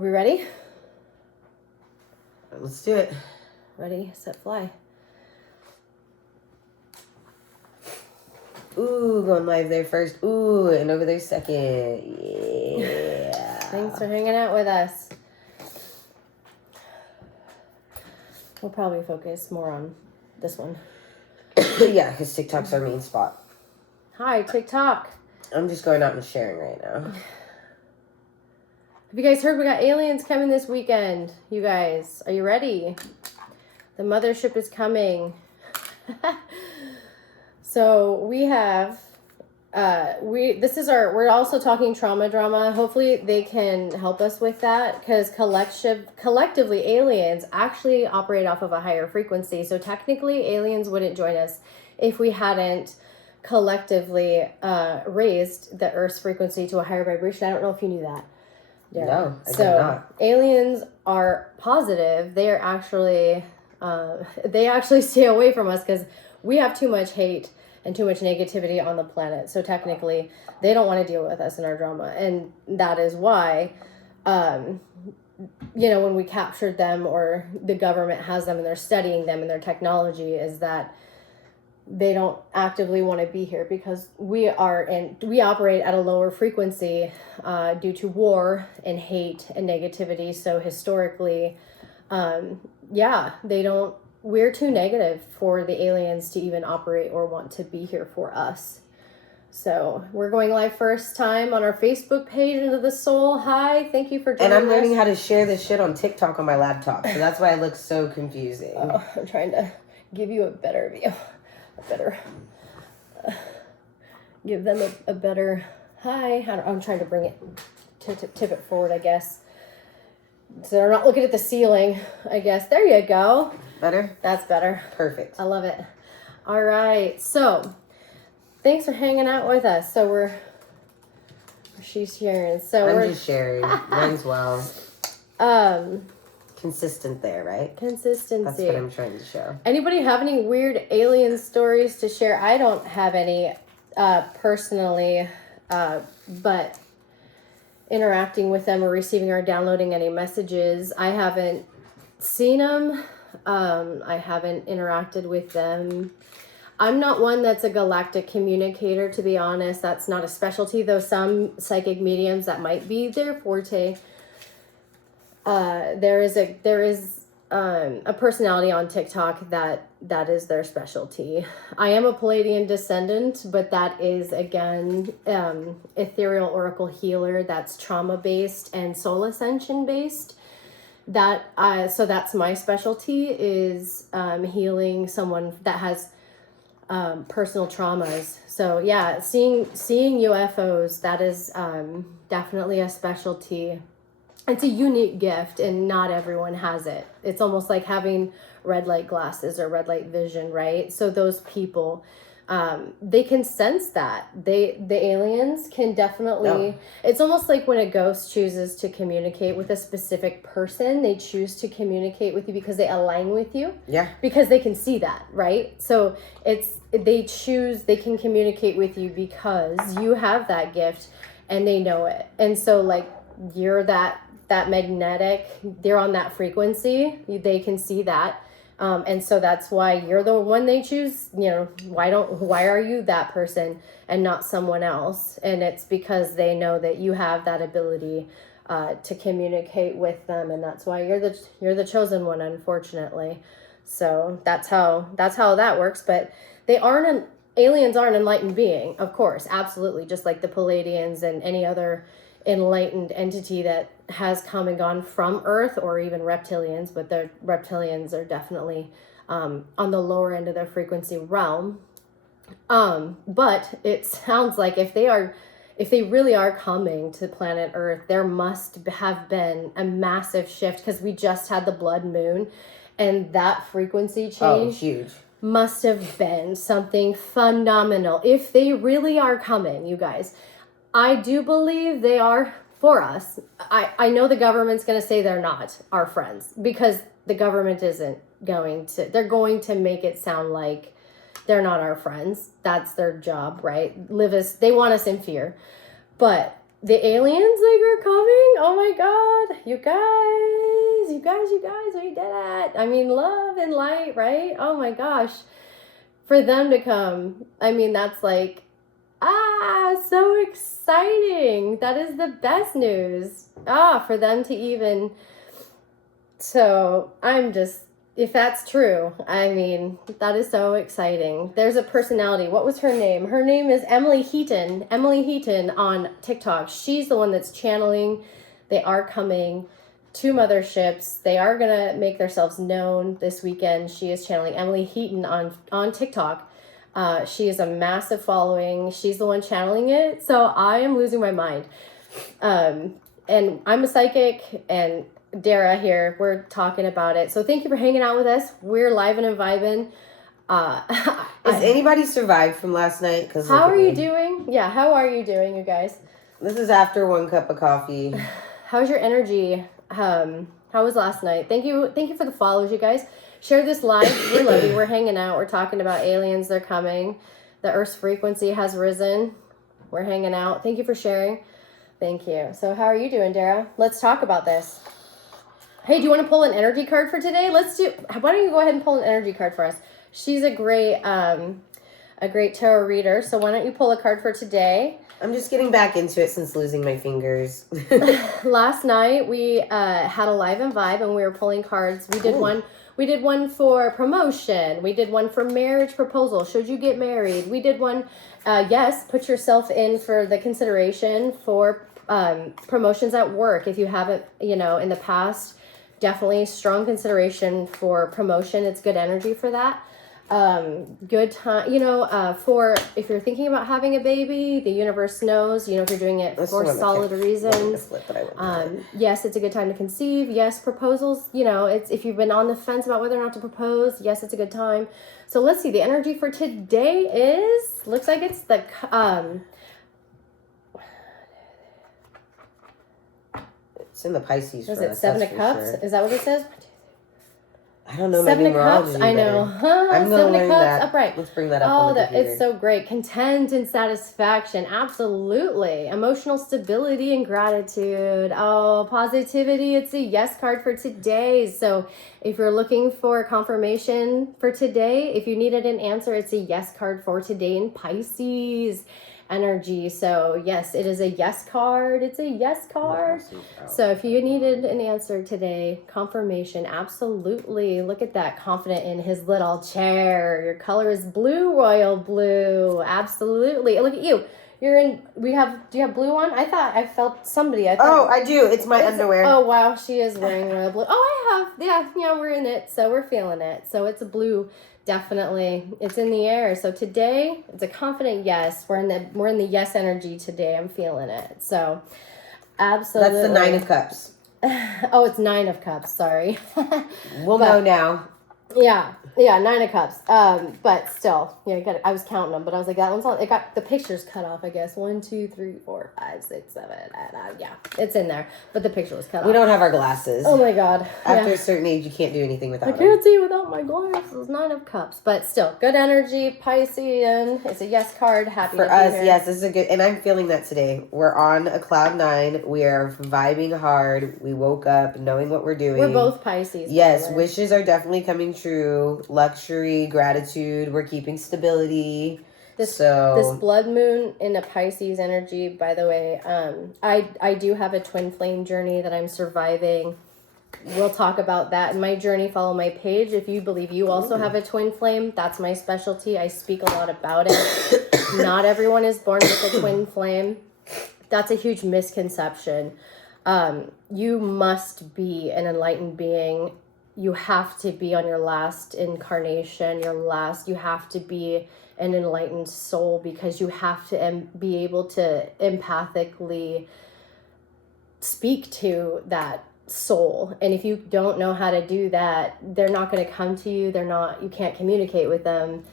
Are we ready? Let's do it. Ready, set, fly. Ooh, going live there first. Ooh, and over there second. Yeah. Thanks for hanging out with us. We'll probably focus more on this one. Yeah, because TikTok's our main spot. Hi, TikTok. I'm just going out and sharing right now. Have you guys heard we got aliens coming this weekend? You guys, are you ready? The mothership is coming. So we have, we're also talking trauma drama. Hopefully they can help us with that because collectively aliens actually operate off of a higher frequency. So technically aliens wouldn't join us if we hadn't collectively raised the Earth's frequency to a higher vibration. I don't know if you knew that. Yeah. No, I did not. Aliens are positive. They are actually, they actually stay away from us because we have too much hate and too much negativity on the planet. So technically, they don't want to deal with us in our drama. And that is why, when we captured them or the government has them and they're studying them and their technology is that they don't actively want to be here because we operate at a lower frequency due to war and hate and negativity. So historically, we're too negative for the aliens to even operate or want to be here for us. So we're going live first time on our Facebook page, In2TheSoul. Hi, thank you for joining us. And I'm learning how to share this shit on TikTok on my laptop. So that's why it looks so confusing. Oh, I'm trying to give you a better view. Give them a better hi. I'm trying to bring it tip it forward, I guess, so they're not looking at the ceiling. I guess there you go. Better. That's better. Perfect. I love it. All right, so thanks for hanging out with us. So she's sharing. So I'm just sharing. Mine's well. Consistent there, right? Consistency. That's what I'm trying to show. Anybody have any weird alien stories to share? I don't have any personally, but interacting with them or receiving or downloading any messages, I haven't seen them. I haven't interacted with them. I'm not one that's a galactic communicator, to be honest. That's not a specialty, though some psychic mediums that might be their forte. There is a personality on TikTok that is their specialty. I am a Palladian descendant, but that is again ethereal oracle healer. That's trauma based and soul ascension based. So that's my specialty is healing someone that has personal traumas. So yeah, seeing UFOs, that is definitely a specialty. It's a unique gift and not everyone has it. It's almost like having red light glasses or red light vision, right? So those people, they can sense that. The aliens can definitely, It's almost like when a ghost chooses to communicate with a specific person, they choose to communicate with you because they align with you. Yeah. Because they can see that, right? So they can communicate with you because you have that gift and they know it. And so like you're that magnetic, they're on that frequency, they can see that. And so that's why you're the one they choose. Why are you that person and not someone else? And it's because they know that you have that ability to communicate with them, and that's why you're the chosen one, unfortunately. So that's how that works. But aliens are an enlightened being, of course, absolutely, just like the Palladians and any other enlightened entity that has come and gone from Earth, or even reptilians, but the reptilians are definitely on the lower end of their frequency realm. But it sounds like if they really are coming to planet Earth, there must have been a massive shift because we just had the blood moon, and that frequency change huge. Must have been something phenomenal. If they really are coming, you guys, I do believe they are for us. I know the government's going to say they're not our friends because the government isn't going to. They're going to make it sound like they're not our friends. That's their job, right? They want us in fear. But the aliens like are coming. Oh my god, you guys, we did it. I mean, love and light, right? Oh my gosh, for them to come. I mean, that's like so exciting. That is the best news. For them to even. So I'm just, if that's true, I mean, that is so exciting. There's a personality. What was her name? Her name is Emily Heaton. Emily Heaton on TikTok. She's the one that's channeling. They are coming to motherships. They are going to make themselves known this weekend. She is channeling Emily Heaton on TikTok. She is a massive following. She's the one channeling it. So I am losing my mind. And I'm a psychic, and Dara here, we're talking about it. So thank you for hanging out with us. We're living and vibing. Has anybody survived from last night? How are you doing? Yeah, how are you doing, you guys? This is after 1 cup of coffee. How's your energy? How was last night? Thank you for the follows, you guys. Share this live. We love you. We're hanging out. We're talking about aliens. They're coming. The Earth's frequency has risen. We're hanging out. Thank you for sharing. Thank you. So how are you doing, Dara? Let's talk about this. Hey, do you want to pull an energy card for today? Why don't you go ahead and pull an energy card for us? She's a great tarot reader. So why don't you pull a card for today? I'm just getting back into it since losing my fingers. Last night we had a live and vibe, and we were pulling cards. We did one. We did one for promotion. We did one for marriage proposal. Should you get married? We did one. Yes, put yourself in for the consideration for promotions at work. If you haven't, in the past, definitely strong consideration for promotion. It's good energy for that. Good time, for if you're thinking about having a baby, the universe knows, if you're doing it for solid reasons. Yes, it's a good time to conceive. Yes, proposals, it's if you've been on the fence about whether or not to propose, yes, it's a good time. So let's see, the energy for today looks like it's the, it's in the Pisces. Is it 7 of Cups? Sure. Is that what it says? I don't know. 7 of Cups. I know. I'm going to learn that. Upright. Let's bring that up. On the computer. It's so great. Content and satisfaction. Absolutely. Emotional stability and gratitude. Oh, positivity. It's a yes card for today. So if you're looking for confirmation for today, if you needed an answer, it's a yes card for today in Pisces energy. So yes, it is a yes card. It's a yes card. So if you needed an answer today, confirmation, absolutely. Look at that, confident in his little chair. Your color is blue, royal blue. Absolutely. Look at you. Do you have blue on? I felt somebody. I do. It's my underwear. Oh, wow. She is wearing royal blue. Oh, I have. Yeah, we're in it. So we're feeling it. So it's a blue. Definitely. It's in the air. So today, it's a confident yes. We're in the yes energy today. I'm feeling it. So absolutely. That's the 9 of Cups. Oh, it's 9 of Cups. Sorry. We'll know now. Yeah, 9 of Cups. But still, I was counting them, but I was like, that one's on. It got the pictures cut off, I guess. 1, 2, 3, 4, 5, 6, 7. Yeah, it's in there, but the picture was cut off. We don't have our glasses. Oh my God! After a certain age, you can't do anything without. I can't see without my glasses. 9 of Cups, but still, good energy, Piscean. It's a yes card. Happy for to be us. here. Yes, this is a good, and I'm feeling that today. We're on a cloud 9. We are vibing hard. We woke up knowing what we're doing. We're both Pisces. Yes, wishes are definitely coming true. Luxury, gratitude, we're keeping stability. This blood moon in a Pisces energy, by the way, I do have a twin flame journey that I'm surviving. We'll talk about that in my journey. Follow my page if you believe you also have a twin flame. That's my specialty. I speak a lot about it. Not everyone is born with a twin flame. That's a huge misconception. You must be an enlightened being. You have to be on your last incarnation, you have to be an enlightened soul, because you have to be able to empathically speak to that soul. And if you don't know how to do that, they're not going to come to you. You can't communicate with them.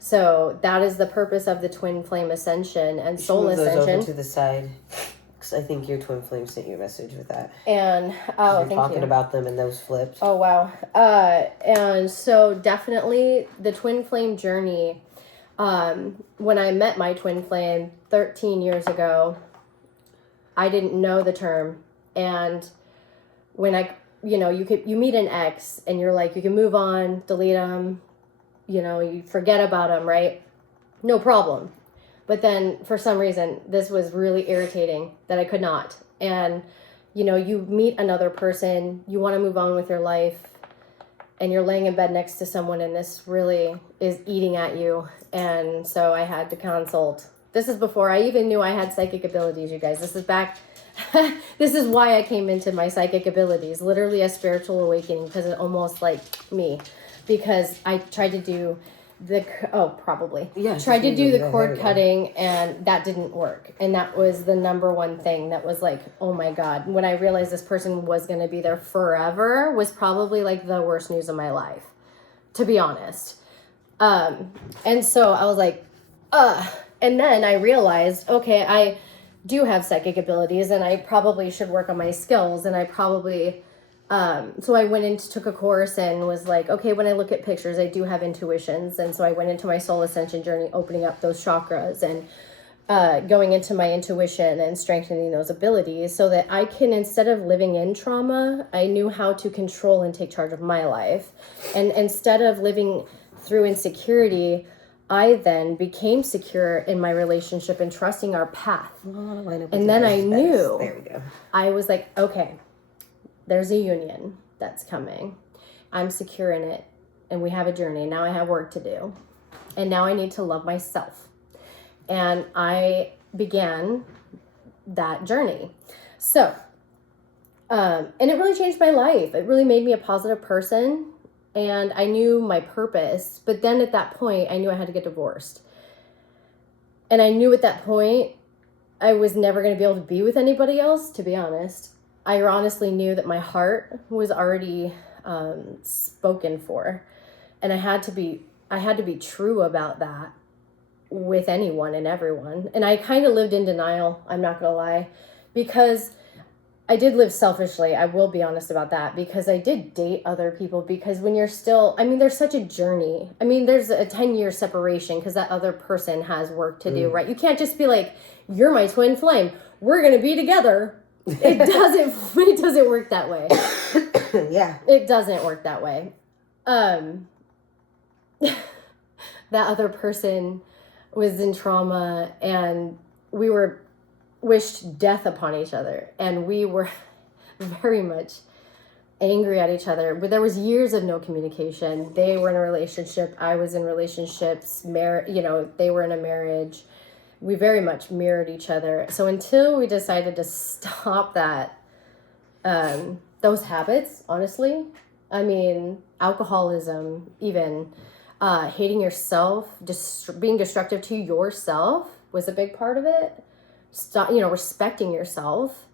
So that is the purpose of the twin flame ascension and soul ascension. Those over to the side. I think your twin flame sent you a message with that. And you're talking about them and those flipped. Oh wow. And so definitely the twin flame journey. When I met my twin flame 13 years ago, I didn't know the term. And when you meet an ex and you're like, you can move on, delete them, you forget about them, right? No problem. But then for some reason, this was really irritating that I could not. And, you meet another person, you want to move on with your life, and you're laying in bed next to someone, and this really is eating at you. And so I had to consult. This is before I even knew I had psychic abilities, you guys. This is back. This is why I came into my psychic abilities. Literally a spiritual awakening, because it's almost like me. Because I tried to do tried to do the cord cutting, and that didn't work. And that was the number one thing that was like, oh my God. When I realized this person was going to be there forever was probably like the worst news of my life, to be honest. And so I was like, and then I realized, okay, I do have psychic abilities, and I probably should work on my skills, and I probably... so I went and took a course and was like, okay, when I look at pictures, I do have intuitions. And so I went into my soul ascension journey, opening up those chakras and going into my intuition and strengthening those abilities so that I can, instead of living in trauma, I knew how to control and take charge of my life. And instead of living through insecurity, I then became secure in my relationship and trusting our path. And then I knew, there we go. I was like, okay, there's a union that's coming. I'm secure in it, and we have a journey. Now I have work to do, and now I need to love myself. And I began that journey. So, and it really changed my life. It really made me a positive person, and I knew my purpose. But then at that point, I knew I had to get divorced. And I knew at that point, I was never going to be able to be with anybody else, to be honest. I honestly knew that my heart was already spoken for, and I had to be true about that with anyone and everyone. And I kind of lived in denial, I'm not gonna lie, because I did live selfishly. I will be honest about that, because I did date other people, because when you're still, there's such a journey. There's a 10-year separation because that other person has work to do, right? You can't just be like, you're my twin flame, we're gonna be together. It doesn't work that way. Yeah. It doesn't work that way. That other person was in trauma, and we were wished death upon each other, and we were very much angry at each other. But there was years of no communication. They were in a relationship, I was in relationships, they were in a marriage. We very much mirrored each other. So until we decided to stop that, those habits, honestly, alcoholism, even hating yourself, being destructive to yourself was a big part of it. Respecting yourself,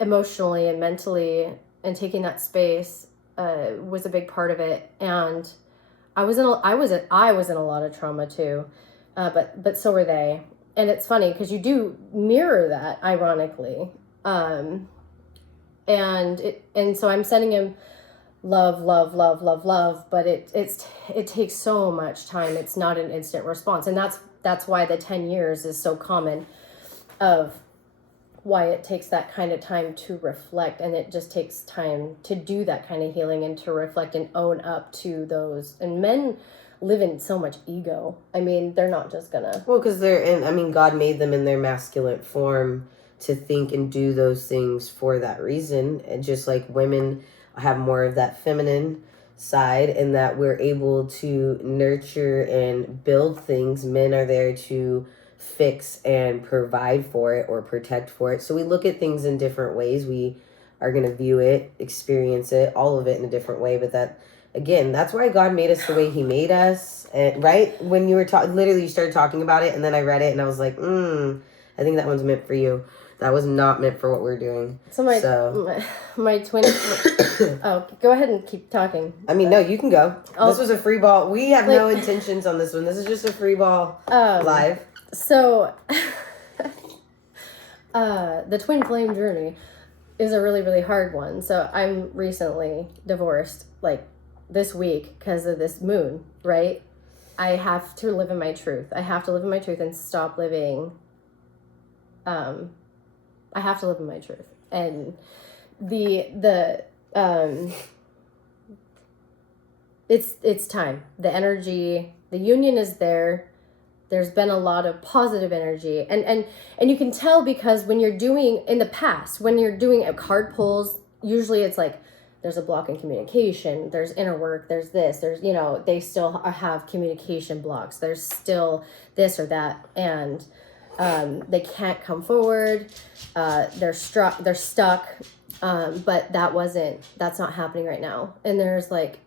emotionally and mentally, and taking that space was a big part of it. And I was in a lot of trauma too, but so were they. And it's funny because you do mirror that, ironically. And so I'm sending him love, but it takes so much time. It's not an instant response, and that's why the 10 years is so common, of why it takes that kind of time to reflect, and it just takes time to do that kind of healing and to reflect and own up to those. And men live in so much ego. They're not just gonna... Well, because God made them in their masculine form to think and do those things for that reason. And just like women have more of that feminine side, and that we're able to nurture and build things. Men are there to fix and provide for it or protect for it. So we look at things in different ways. We are going to view it, experience it, all of it in a different way. But that's why God made us the way he made us. And right when you were literally you started talking about it, and then I read it and I was like, I think that one's meant for you. That was not meant for what we're doing. So my twin... Oh, go ahead and keep talking. No, you can go. This was a free ball. We have no intentions on this one. This is just a free ball live. So, the twin flame journey is a really, really hard one. So I'm recently divorced, this week, because of this moon, right? I have to live in my truth. I have to live in my truth and stop living I have to live in my truth. And it's time. The energy, the union is there. There's been a lot of positive energy, and you can tell because when you're doing in the past, when you're doing card pulls, usually it's like there's a block in communication, there's inner work, there's this, there's they still have communication blocks, there's still this or that, and they can't come forward, they're stuck, but that's not happening right now. And there's like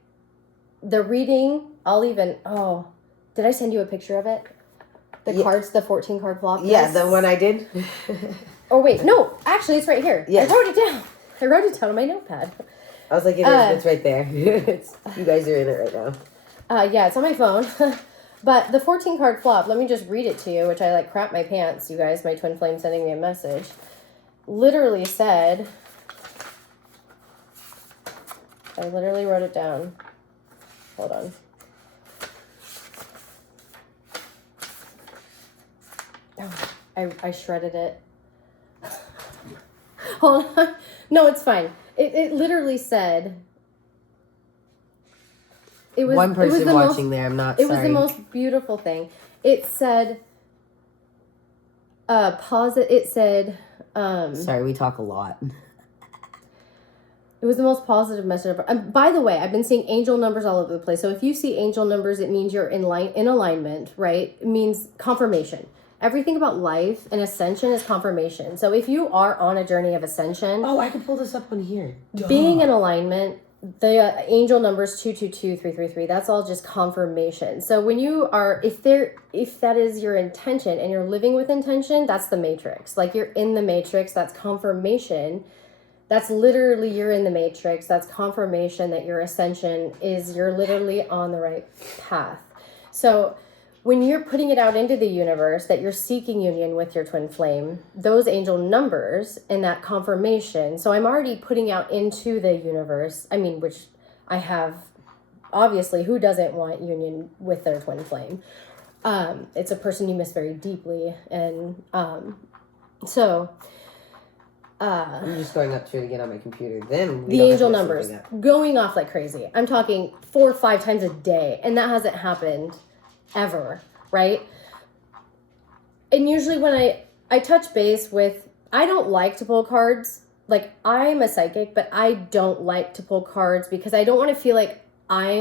the reading, did I send you a picture of it? The cards, the 14 card flop. Yeah, the one I did. Oh wait, no, actually it's right here. Yeah. I wrote it down on my notepad. I was like, it's right there. You guys are in it right now. Yeah, it's on my phone. But the 14 card flop, let me just read it to you, which I like crap my pants, you guys, my twin flame sending me a message. Literally said, I literally wrote it down. Hold on. Oh, I shredded it. Hold on. No, it's fine. It literally said... One person watching there, I'm not sorry. It was the most beautiful thing. It said... It said... sorry, we talk a lot. It was the most positive message ever. By the way, I've been seeing angel numbers all over the place. So if you see angel numbers, it means you're in alignment, right? It means confirmation. Everything about life and ascension is confirmation. So if you are on a journey of ascension... Oh, I can pull this up on here. Being in alignment, the angel numbers 222, 333, that's all just confirmation. So when you are... If that is your intention and you're living with intention, that's the matrix. Like you're in the matrix, that's confirmation. That's literally you're in the matrix. That's confirmation that your ascension is... You're literally on the right path. So... When you're putting it out into the universe that you're seeking union with your twin flame, those angel numbers and that confirmation, so I'm already putting out into the universe, which I have, obviously, who doesn't want union with their twin flame? It's a person you miss very deeply, and so... I'm just going up to it again on my computer. Then the angel numbers going off like crazy. I'm talking 4 or 5 times a day, and that hasn't happened ever, right? And usually when I touch base with, I don't like to pull cards. Like, I'm a psychic, but I don't like to pull cards because I don't want to feel like I'm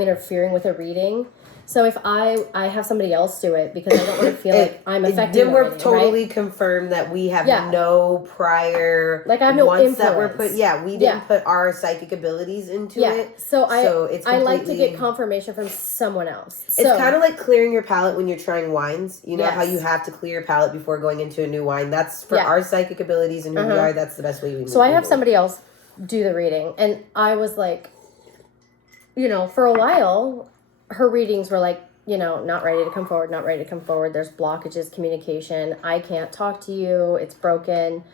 interfering with a reading. So if I have somebody else do it because I don't want to feel like I'm affecting. Then we're totally confirmed that we have no prior. Like I have no influence. That were put. Yeah, we didn't put our psychic abilities into it. So I like to get confirmation from someone else. So, it's kind of like clearing your palate when you're trying wines. You know how you have to clear your palate before going into a new wine. That's for our psychic abilities and who we are. That's the best way we move. So I have somebody else do the reading, and I was like, for a while. Her readings were like, not ready to come forward, not ready to come forward. There's blockages, communication. I can't talk to you. It's broken.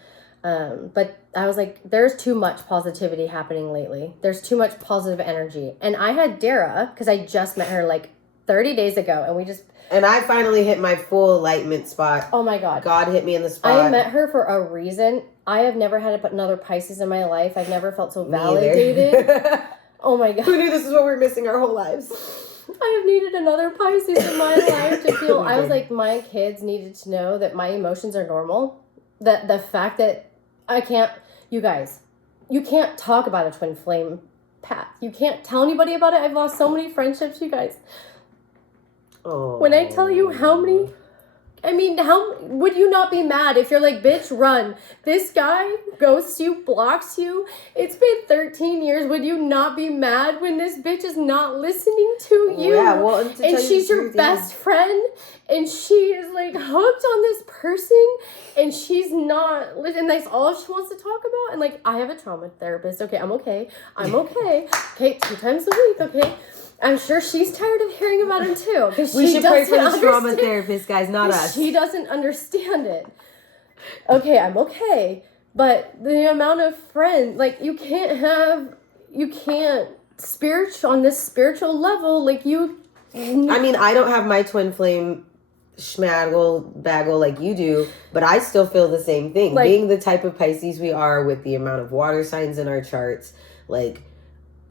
But I was like, there's too much positivity happening lately. There's too much positive energy. And I had Dara, because I just met her like 30 days ago. And I finally hit my full enlightenment spot. Oh my God. God hit me in the spot. I met her for a reason. I have never had another Pisces in my life. I've never felt so validated. Oh my God. Who knew this is what we're missing our whole lives? I have needed another Pisces in my life to feel. I was like, my kids needed to know that my emotions are normal. That the fact that I can't, you guys, you can't talk about a twin flame path. You can't tell anybody about it. I've lost so many friendships, you guys. Oh. When I tell you how would you not be mad if you're like, bitch, run? This guy ghosts you, blocks you. It's been 13 years. Would you not be mad when this bitch is not listening to you? Yeah, well, and she's your best friend, and she is like hooked on this person, and she's not, and that's all she wants to talk about. And like, I have a trauma therapist. Okay, I'm okay. Okay, 2 times a week. Okay. I'm sure she's tired of hearing about him too. Because we should pray for the trauma therapist, guys, not us. She doesn't understand it. Okay, I'm okay. But the amount of friends, like, you can't on this spiritual level, like you. I mean, I don't have my twin flame schmaggle baggle like you do, but I still feel the same thing. Like, being the type of Pisces we are, with the amount of water signs in our charts, like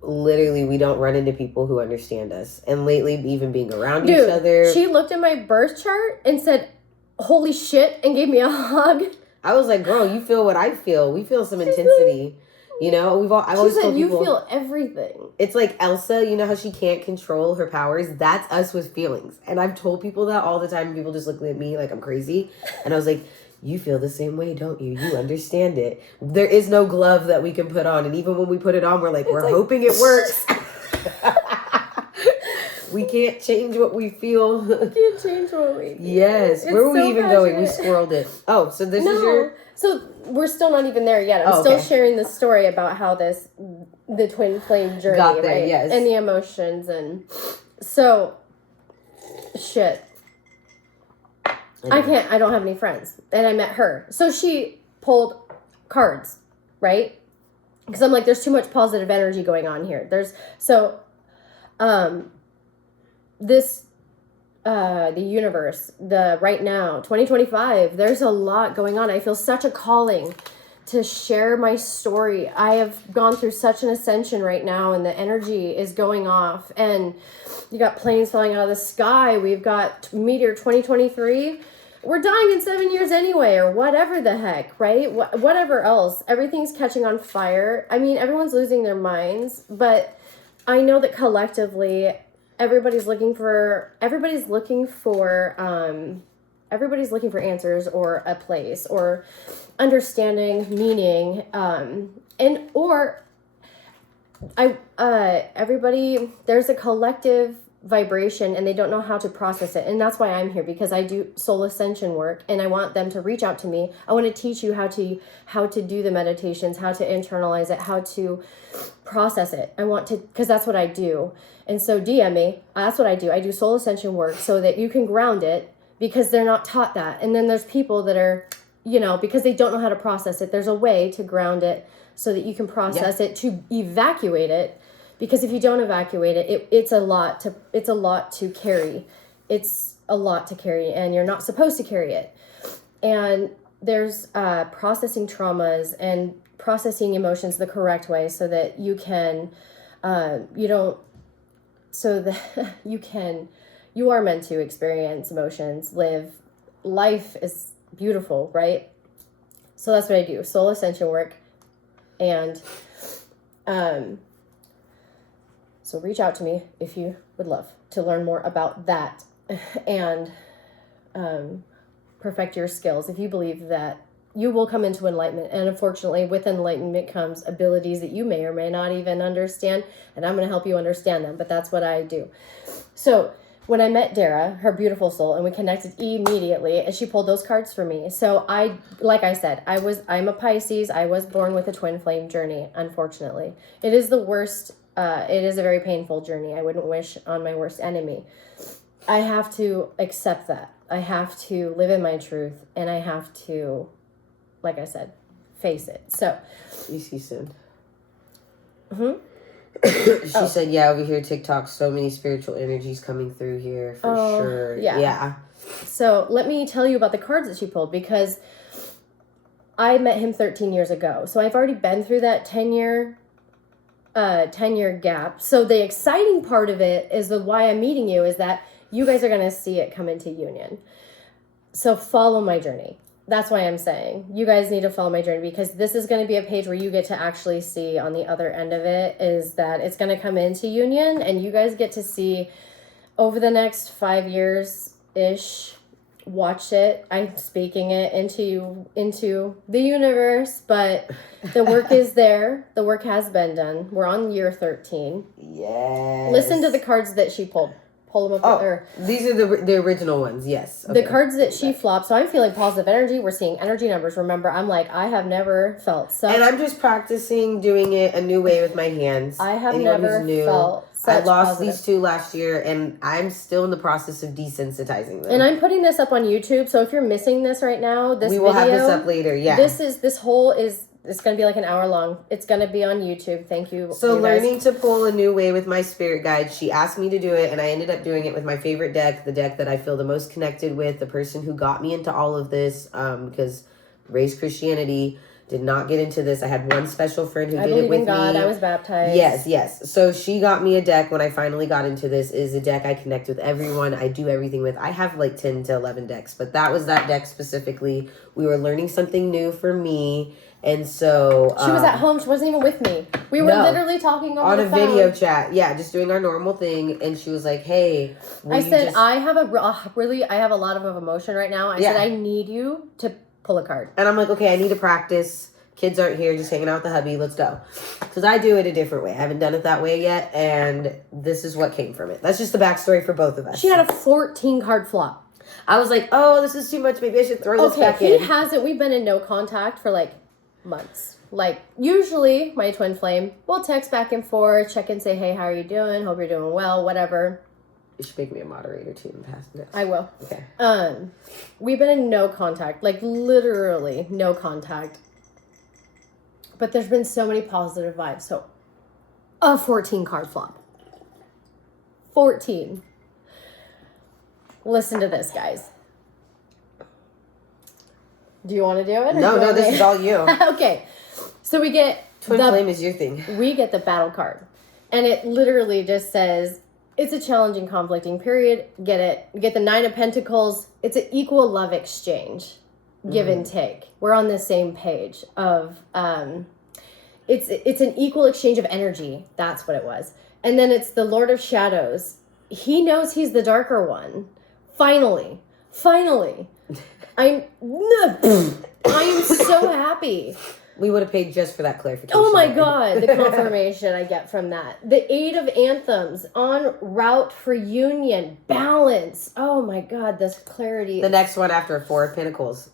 literally we don't run into people who understand us. And lately, even being around each other, she looked at my birth chart and said, "Holy shit," and gave me a hug. I was like, girl, you feel what I feel. We feel some intensity. You know, I've always told people, you feel everything. It's like Elsa, you know how she can't control her powers? That's us with feelings. And I've told people that all the time. People just look at me like I'm crazy. And I was like, you feel the same way, don't you? You understand it. There is no glove that we can put on. And even when we put it on, we're hoping it works. We can't change what we feel. We can't change what we feel. Yes. Where were we even going? We squirreled it. Oh, so this is your... So we're still not even there yet. I'm still sharing the story about how the twin flame journey, got there, right? yes. And the emotions. And so, shit. I don't have any friends. And I met her. So she pulled cards, right? Because I'm like, there's too much positive energy going on here. The universe, right now, 2025, there's a lot going on. I feel such a calling to share my story. I have gone through such an ascension right now, and the energy is going off, and you got planes falling out of the sky. We've got Meteor 2023. We're dying in 7 years anyway, or whatever the heck, right? Whatever else. Everything's catching on fire. I mean, everyone's losing their minds, but I know that collectively everybody's looking for answers, or a place, or understanding, meaning, everybody, there's a collective vibration and they don't know how to process it. And that's why I'm here, because I do soul ascension work, and I want them to reach out to me. I want to teach you how to do the meditations, how to internalize it, how to process it. Because that's what I do. And so DM me. That's what I do. I do soul ascension work so that you can ground it, because they're not taught that. And then there's people that are, because they don't know how to process it. There's a way to ground it so that you can process it, to evacuate it. Because if you don't evacuate it, it's a lot to carry. It's a lot to carry, and you're not supposed to carry it. And there's processing traumas and processing emotions the correct way, so that you can, you are meant to experience emotions, live. Life is beautiful, right? So that's what I do, soul ascension work. And so reach out to me if you would love to learn more about that, and perfect your skills. If you believe that you will come into enlightenment, and unfortunately with enlightenment comes abilities that you may or may not even understand, and I'm going to help you understand them, but that's what I do. So when I met Dara, her beautiful soul, and we connected immediately, and she pulled those cards for me. So like I said, I'm a Pisces. I was born with a twin flame journey, unfortunately. It is the worst. It is a very painful journey. I wouldn't wish on my worst enemy. I have to accept that. I have to live in my truth, and I have to, like I said, face it. So. She said. She said, yeah, over here, TikTok, so many spiritual energies coming through here, for sure. Yeah. So let me tell you about the cards that she pulled, because I met him 13 years ago. So I've already been through that 10-year gap. So the exciting part of it is why I'm meeting you is that you guys are going to see it come into union. So follow my journey. That's why I'm saying you guys need to follow my journey, because this is going to be a page where you get to actually see on the other end of it is that it's going to come into union, and you guys get to see over the next 5 years-ish. Watch it. I'm speaking it into the universe, but the work is there. The work has been done. We're on year 13. Yes. Listen to the cards that she pulled. Pull them up. These are the original ones. Yes. Okay. The cards that she flopped. So I'm feeling positive energy. We're seeing energy numbers. Remember, I'm like, I have never felt such. And I'm just practicing doing it a new way with my hands. I have never felt such I lost positive. these 2 last year, and I'm still in the process of desensitizing them. And I'm putting this up on YouTube. So if you're missing this right now, we will have this up later. Yeah. This whole is it's going to be like an hour long. It's going to be on YouTube. Thank you. So you guys. learning to pull a new way with my spirit guide. She asked me to do it, and I ended up doing it with my favorite deck, the deck that I feel the most connected with, the person who got me into all of this, because raised Christianity, did not get into this. I had one special friend who did it with in God. me. I was baptized. Yes. So she got me a deck when I finally got into this. Is a deck I connect with everyone. I do everything with. I have like 10 to 11 decks, but that was that deck specifically. We were learning something new for me. And so she was at home. She wasn't even with me. We were literally talking over on the a phone. video chat. Yeah, just doing our normal thing. And she was like, "Hey," I said, I have a lot of emotion right now. I said, I need you to pull a card. And I'm like, okay, I need to practice. Kids aren't here, just hanging out with the hubby. Let's go. Because I do it a different way. I haven't done it that way yet. And this is what came from it. That's just the backstory for both of us. She had a 14 card flop. I was like, oh, this is too much. Maybe I should throw this back in. Okay, he hasn't. We've been in no contact for like months. Like, usually, my twin flame will text back and forth, check and say, hey, how are you doing? Hope you're doing well, whatever. You should make me a moderator, too, in the past minutes. I will. Okay. We've been in no contact. Like, literally no contact. But there's been so many positive vibes. So, a 14 card flop. 14. Listen to this, guys. Do you want to do it? No, this is all you. Okay. So we get... Twin flame is your thing. We get the battle card. And it literally just says, it's a challenging, conflicting period. Get it. You get the 9 of Pentacles. It's an equal love exchange. Give and take. We're on the same page of... It's an equal exchange of energy. That's what it was. And then it's the Lord of Shadows. He knows he's the darker one. Finally. I'm so happy. We would have paid just for that clarification. Oh my God, the confirmation I get from that. The 8 of Anthems, en route for union, balance. Oh my God, this clarity. The next one after 4 of Pentacles.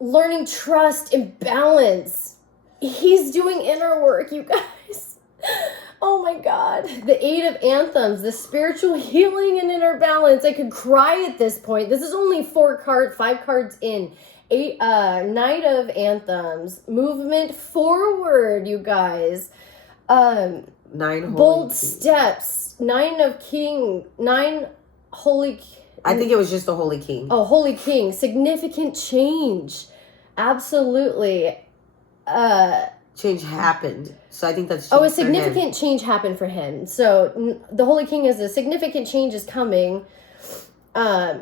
Learning trust and balance. He's doing inner work, you guys. Oh my God. The 8 of Anthems, the spiritual healing and inner balance. I could cry at this point. This is only 5 cards in. Knight of Anthems, movement forward, you guys. 9 bold steps. 9 of King. 9 Holy. I think it was just the Holy King. Oh, Holy King. Significant change. Absolutely. Change happened. So I think that's a significant change happened for him. So the Holy King is a significant change is coming.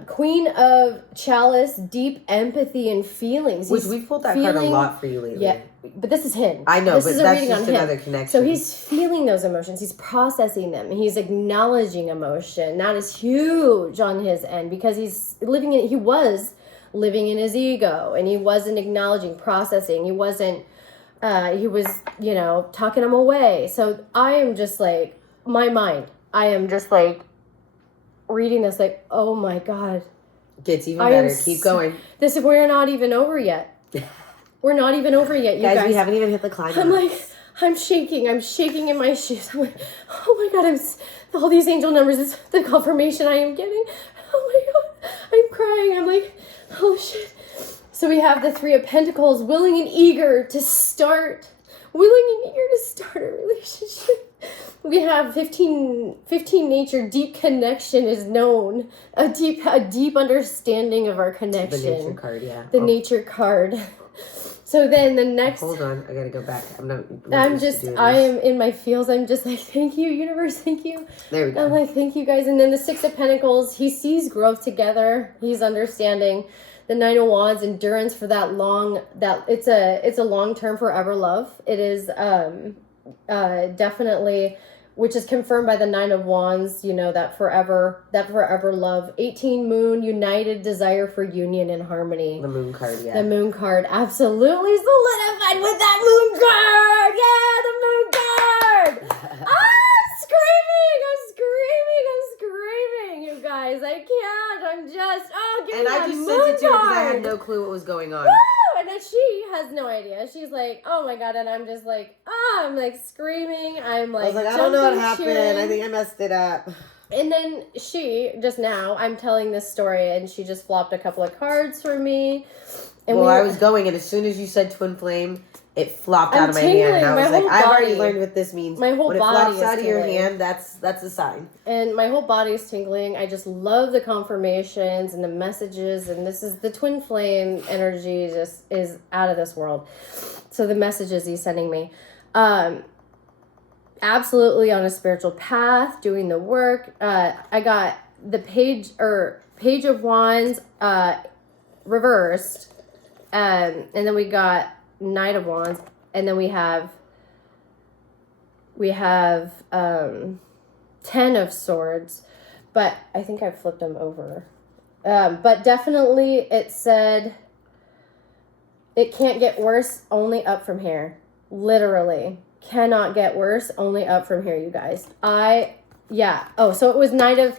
Queen of Chalice, deep empathy and feelings. Which we've pulled that card a lot for you lately. Yeah, but this is him. I know, this but is that's just another connection. So he's feeling those emotions. He's processing them. He's acknowledging emotion. That is huge on his end because he was living in his ego and he wasn't acknowledging, processing. He wasn't, he was, tucking him away. So I am just like, I am just like, reading this like, oh my God. Gets even better. Keep going. We're not even over yet. We're not even over yet, you guys. We haven't even hit the climax. I'm like, I'm shaking in my shoes. I'm like, oh my God, all these angel numbers is the confirmation I am getting. Oh my God, I'm crying. I'm like, oh shit. So we have the 3 of Pentacles, willing and eager to start a relationship. We have 15 nature, deep connection is known. A deep understanding of our connection. The nature card, yeah. The nature card. So then the next... Hold on, I gotta go back. I am in my feels. I'm just like, thank you, universe, thank you. There we go. I'm like, thank you, guys. And then the 6 of Pentacles, he sees growth together. He's understanding. The 9 of Wands, endurance for it's a long-term forever love. It is definitely, which is confirmed by the 9 of Wands, that forever love. 18 Moon, united desire for union and harmony. The Moon card, yeah. The Moon card, absolutely solidified with that Moon card. Yeah, the Moon card. I'm screaming, you guys. I can't. I'm just, give me that Moon card. And I just sent it to her because I had no clue what was going on. Woo! And then she has no idea. She's like, oh my God. And I'm just like, I'm like screaming. I'm like, I was like, I don't know what happened. Cheering. I think I messed it up. And then I'm telling this story and she just flopped a couple of cards for me. And I was going, and as soon as you said twin flame, it flopped I'm out of my tingling. hand. And I My was like, whole I've already body- learned what this means. my whole when it body flops is out of your tingling. hand, that's a sign. And my whole body is tingling. I just love the confirmations and the messages. And this is the twin flame energy just is out of this world. So the messages he's sending me. Absolutely on a spiritual path, doing the work. I got the Page of Wands reversed. And then we got Knight of Wands. And then we have 10 of Swords, but I think I flipped them over. But definitely it said it can't get worse, only up from here. Literally cannot get worse, only up from here, you guys. So it was Knight of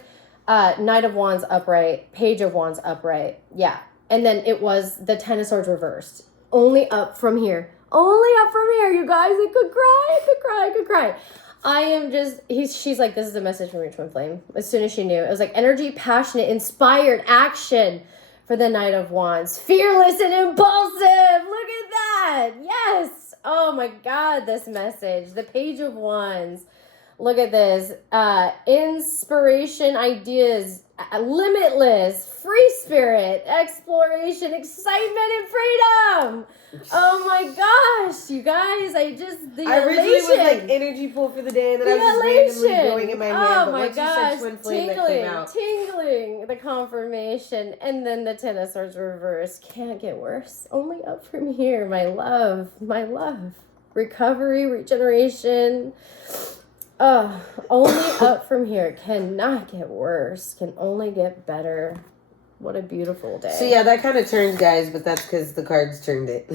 Wands upright, Page of Wands upright. Yeah. And then it was the 10 of Swords reversed. Only up from here. Only up from here, you guys. I could cry. I am just, she's like, this is a message from your twin flame. As soon as she knew. It was like energy, passionate, inspired action for the Knight of Wands. Fearless and impulsive. Look at that. Yes. Oh my God, this message. The Page of Wands. Look at this. Inspiration, ideas, limitless, free spirit, exploration, excitement, and freedom. Oh my gosh, you guys, I originally was like energy pull for the day, and then I was just randomly going in my hand. But once you said twin flame, that came out. Tingling, the confirmation, and then the 10 of Swords reverse. Can't get worse. Only up from here, my love. Recovery, regeneration. Only up from here. Cannot get worse. Can only get better. What a beautiful day. So yeah, that kind of turned, guys, but that's because the cards turned it.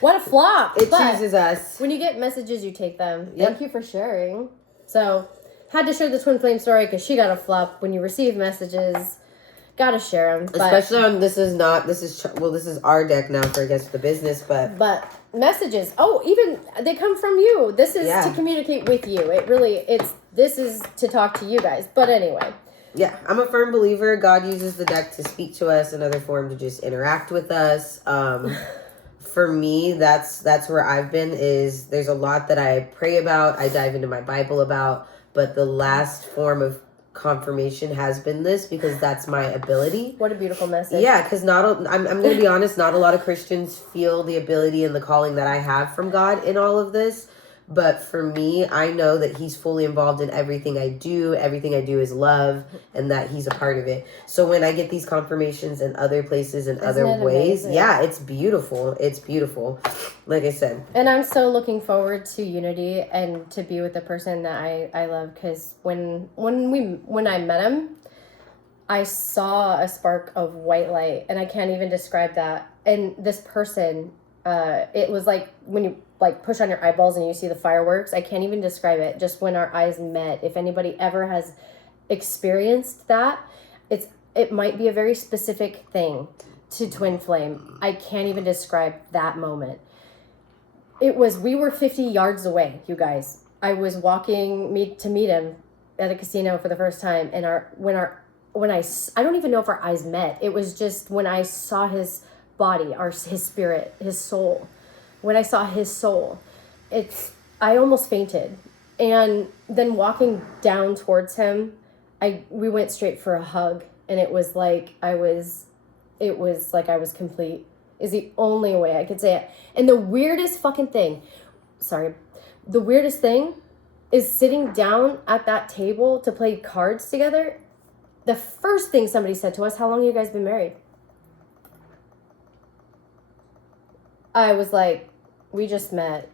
What a flop. It chooses us. When you get messages, you take them. Yep. Thank you for sharing. So, had to share the twin flame story because she got a flop. When you receive messages, gotta share them. Especially on this is our deck now for I guess the business, but messages. Oh, even they come from you. This is to communicate with you. This is to talk to you guys. But anyway. Yeah, I'm a firm believer God uses the deck to speak to us, another form to just interact with us. For me, that's where I've been is there's a lot that I pray about, I dive into my Bible about, but the last form of confirmation has been this because that's my ability. What a beautiful message. Yeah, because I'm going to be honest, not a lot of Christians feel the ability and the calling that I have from God in all of this. But for me, I know that he's fully involved in everything I do. Everything I do is love, and that he's a part of it. So when I get these confirmations in other places and other ways, it's beautiful. It's beautiful. Like I said. And I'm so looking forward to unity and to be with the person that I love. Because when I met him, I saw a spark of white light, and I can't even describe that. And this person, it was like when you push on your eyeballs and you see the fireworks. I can't even describe it. Just when our eyes met. If anybody ever has experienced that, it might be a very specific thing to twin flame. I can't even describe that moment. We were 50 yards away, you guys. I was walking to meet him at a casino for the first time, and I don't even know if our eyes met. It was just when I saw his body, his spirit, his soul. When I saw his soul, I almost fainted. And then walking down towards him, we went straight for a hug, and it was like I was complete. Is the only way I could say it. And the weirdest thing is sitting down at that table to play cards together. The first thing somebody said to us, how long have you guys been married? I was like, we just met.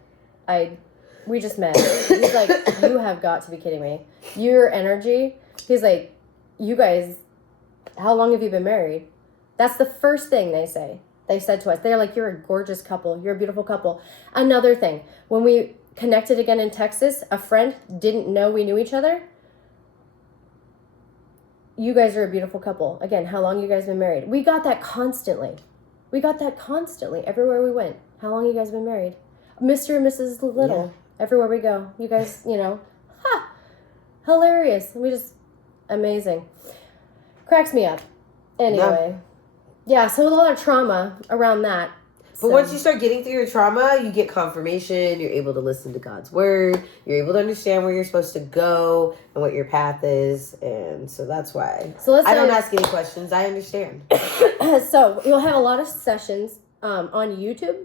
He's like, you have got to be kidding me. Your energy. He's like, you guys, how long have you been married? That's the first thing they said to us. They're like, you're a gorgeous couple. You're a beautiful couple. Another thing, when we connected again in Texas, a friend didn't know we knew each other. You guys are a beautiful couple. Again, how long you guys been married? We got that constantly. Everywhere we went. How long you guys been married? Mr. and Mrs. Little. Yeah. Everywhere we go. You guys, hilarious. Amazing. Cracks me up. Anyway. Yeah, so a lot of trauma around that. But once you start getting through your trauma, you get confirmation. You're able to listen to God's word. You're able to understand where you're supposed to go and what your path is. And so that's why. So I don't ask any questions. I understand. So you'll have a lot of sessions on YouTube.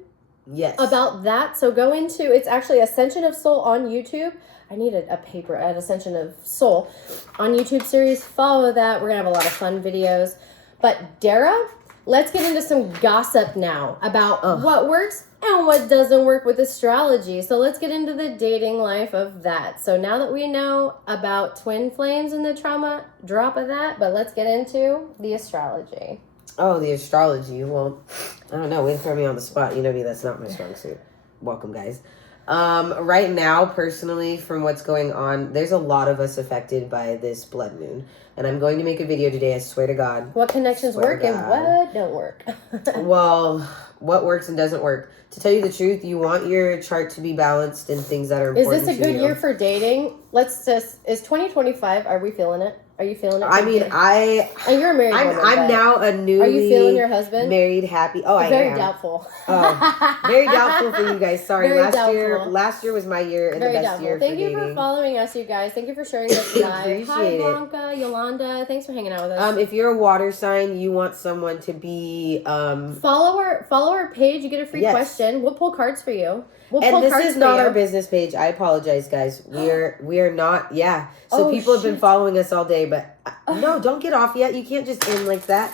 Yes. About that. So go into, it's actually Ascension of Soul on YouTube. I need a paper at Ascension of Soul on YouTube series. Follow that. We're going to have a lot of fun videos. But Dara, let's get into some gossip now about what works and what doesn't work with astrology. So let's get into the dating life of that. So now that we know about twin flames and the trauma drop of that, but let's get into the astrology. Oh, the astrology. Well, I don't know. Way to throw me on the spot. You know me, that's not my strong suit. Welcome, guys. Right now, personally, from what's going on, there's a lot of us affected by this blood moon. And I'm going to make a video today, I swear to God. What connections work and what don't work? Well, what works and doesn't work. To tell you the truth, you want your chart to be balanced in things that are important to you. Is this a good year for dating? Is 2025, are we feeling it? Are you feeling it? I mean, and you're a married woman. I'm now a newly are you feeling your husband? Married, happy. Oh, I am. Very doubtful. Oh, very doubtful for you guys. Sorry, Very doubtful. last year was my year and very the best doubtful. year Thank for you dating. for following us, you guys. Thank you for sharing this live. Hi, Appreciate it. Blanca, Yolanda. Thanks for hanging out with us. If you're a water sign, you want someone to be follow our page. You get a free question. We'll pull cards for you. And this is not our business page. I apologize, guys. We are not. Yeah. So people have been following us all day, but no, don't get off yet. You can't just end like that.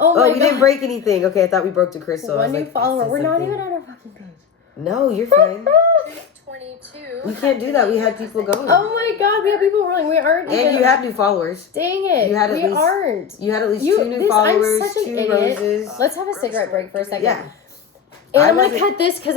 Oh my God. We didn't break anything. Okay, I thought we broke the crystal. One new follower. We're not even on our fucking page. No, you're fine. 22. We can't do that. We had people going. Oh my God, we have people rolling. We aren't. And you have new followers. Dang it. We aren't. You had at least 2 new followers, I'm such an 2 idiot. roses. Let's have a cigarette break for a second. Yeah. And I'm going to cut this because